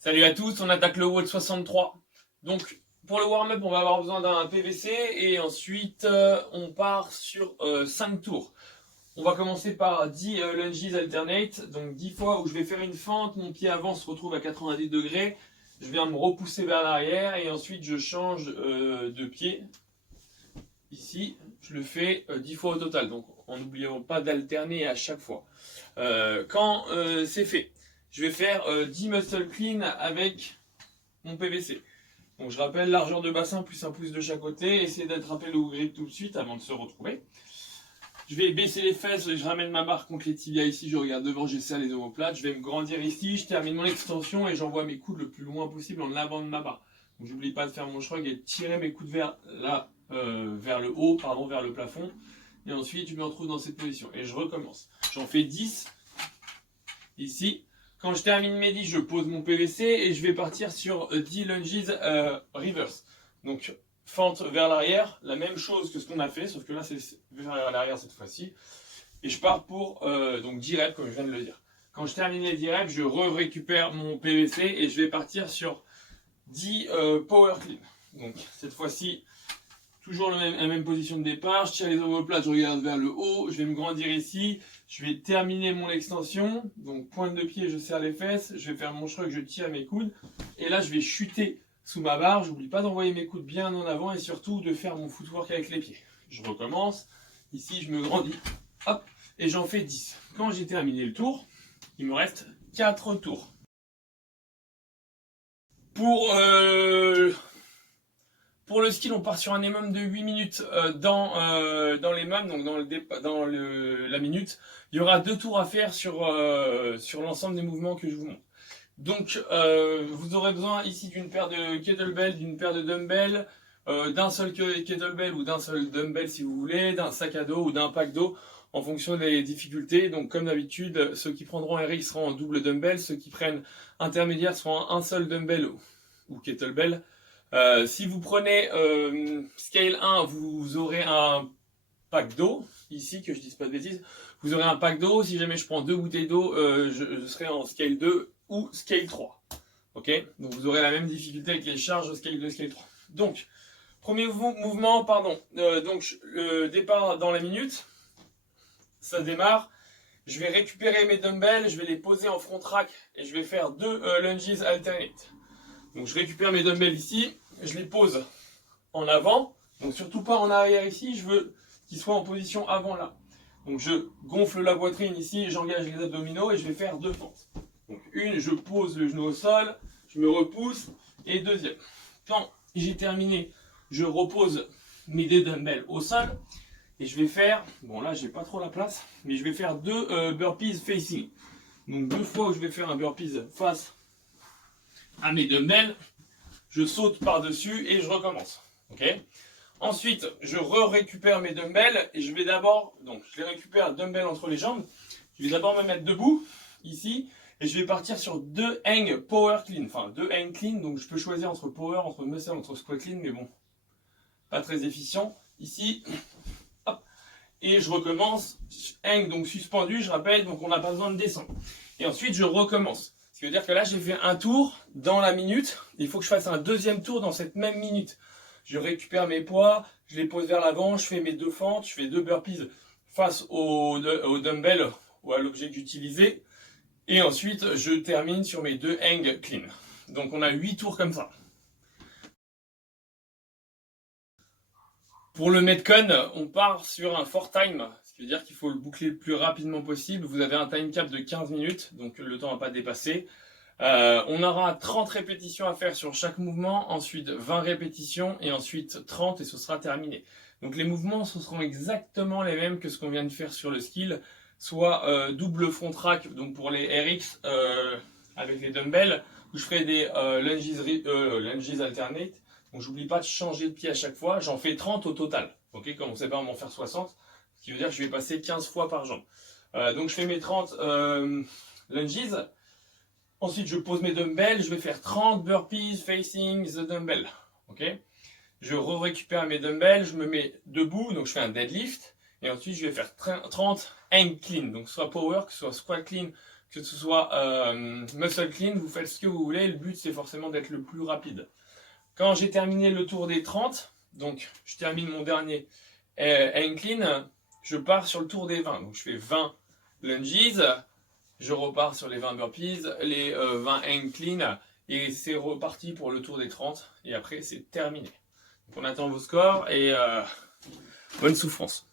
Salut à tous, on attaque le WOD 63. Donc pour le warm-up, on va avoir besoin d'un PVC et ensuite on part sur 5 tours. On va commencer par 10 lunges alternate, donc 10 fois où je vais faire une fente, mon pied avant se retrouve à 90 degrés, je viens me repousser vers l'arrière et ensuite je change de pied. Ici, je le fais 10 fois au total, donc en n'oubliant pas d'alterner à chaque fois. Quand c'est fait, je vais faire 10 muscle clean avec mon PVC. Donc je rappelle, largeur de bassin plus un pouce de chaque côté, essayez d'attraper le grip tout de suite avant de se retrouver. Je vais baisser les fesses, je ramène ma barre contre les tibias ici, je regarde devant, je serre les omoplates, je vais me grandir ici, je termine mon extension et j'envoie mes coudes le plus loin possible en avant de ma barre. Donc j'oublie pas de faire mon shrug et de tirer mes coudes vers le haut, vers le plafond. Et ensuite je me retrouve dans cette position et je recommence. J'en fais 10 ici. Quand je termine mes 10, je pose mon PVC et je vais partir sur 10 lunges reverse. Donc fente vers l'arrière, la même chose que ce qu'on a fait, sauf que là c'est vers l'arrière cette fois-ci. Et je pars pour donc 10 reps comme je viens de le dire. Quand je termine les 10 reps, je récupère mon PVC et je vais partir sur 10 power clean. Donc cette fois-ci, toujours la même position de départ, je tire les omoplates, je regarde vers le haut, je vais me grandir ici, je vais terminer mon extension, donc pointe de pied, je serre les fesses, je vais faire mon shrug, je tire mes coudes, et là je vais chuter sous ma barre, j'oublie pas d'envoyer mes coudes bien en avant et surtout de faire mon footwork avec les pieds. Je recommence, ici je me grandis, hop, et j'en fais 10. Quand j'ai terminé le tour, il me reste 4 tours. Pour le skill, on part sur un EMOM de 8 minutes dans l'EMOM, donc dans la minute. Il y aura 2 tours à faire sur l'ensemble des mouvements que je vous montre. Donc, vous aurez besoin ici d'une paire de kettlebell, d'une paire de dumbbells, d'un seul kettlebell ou d'un seul dumbbell si vous voulez, d'un sac à dos ou d'un pack d'eau en fonction des difficultés. Donc, comme d'habitude, ceux qui prendront RX seront en double dumbbell, ceux qui prennent intermédiaire seront un seul dumbbell ou kettlebell. Si vous prenez Scale 1, vous aurez un pack d'eau, ici, que je dise pas de bêtises, vous aurez un pack d'eau, si jamais je prends 2 bouteilles d'eau, je serai en Scale 2 ou Scale 3. Ok. Donc vous aurez la même difficulté avec les charges Scale 2, Scale 3. Donc, premier mouvement, donc le départ dans la minute, ça démarre. Je vais récupérer mes dumbbells, je vais les poser en front rack et je vais faire 2 lunges alternate. Donc je récupère mes dumbbells ici, je les pose en avant, donc surtout pas en arrière ici, je veux qu'ils soient en position avant là. Donc je gonfle la poitrine ici, j'engage les abdominaux et je vais faire 2 fentes. Donc une, je pose le genou au sol, je me repousse, et deuxième. Quand j'ai terminé, je repose mes deux dumbbells au sol, et je vais faire, bon là j'ai pas trop la place, mais je vais faire 2 burpees facing. Donc 2 fois où je vais faire un burpees face à mes dumbbells, je saute par-dessus et je recommence. Ok. Ensuite, je récupère mes dumbbells et je vais d'abord, donc je les récupère dumbbells entre les jambes. Je vais d'abord me mettre debout, ici, et je vais partir sur 2 hang power clean. Enfin, 2 hang clean, donc je peux choisir entre power, entre muscle, entre squat clean, mais bon, pas très efficient. Ici, hop, et je recommence. Hang, donc suspendu, je rappelle, donc on n'a pas besoin de descendre. Et ensuite, je recommence. Ce qui veut dire que là, j'ai fait un tour dans la minute. Il faut que je fasse un deuxième tour dans cette même minute. Je récupère mes poids, je les pose vers l'avant, je fais mes 2 fentes, je fais 2 burpees face au dumbbell ou à l'objet que j'utilisais. Et ensuite, je termine sur mes 2 hang clean. Donc, on a 8 tours comme ça. Pour le Metcon, on part sur un 4 time, ce qui veut dire qu'il faut le boucler le plus rapidement possible. Vous avez un time cap de 15 minutes, donc le temps n'a pas dépassé. On aura 30 répétitions à faire sur chaque mouvement, ensuite 20 répétitions et ensuite 30 et ce sera terminé. Donc les mouvements ce seront exactement les mêmes que ce qu'on vient de faire sur le skill, soit double front rack, donc pour les RX avec les dumbbells, où je ferai des lunges alternate. Donc j'oublie pas de changer de pied à chaque fois, j'en fais 30 au total. Ok, comme on sait pas, on va en faire 60, ce qui veut dire que je vais passer 15 fois par jambe. Donc je fais mes 30 lunges. Ensuite, je pose mes dumbbells, je vais faire 30 burpees facing the dumbbell. Ok. Je récupère mes dumbbells, je me mets debout, donc je fais un deadlift. Et ensuite, je vais faire 30 hang clean, donc soit power, soit squat clean, que ce soit muscle clean, vous faites ce que vous voulez, le but c'est forcément d'être le plus rapide. Quand j'ai terminé le tour des 30, donc je termine mon dernier hang clean, je pars sur le tour des 20. Donc je fais 20 lunges, je repars sur les 20 burpees, les 20 hang clean, et c'est reparti pour le tour des 30, et après c'est terminé. Donc on attend vos scores, et bonne souffrance.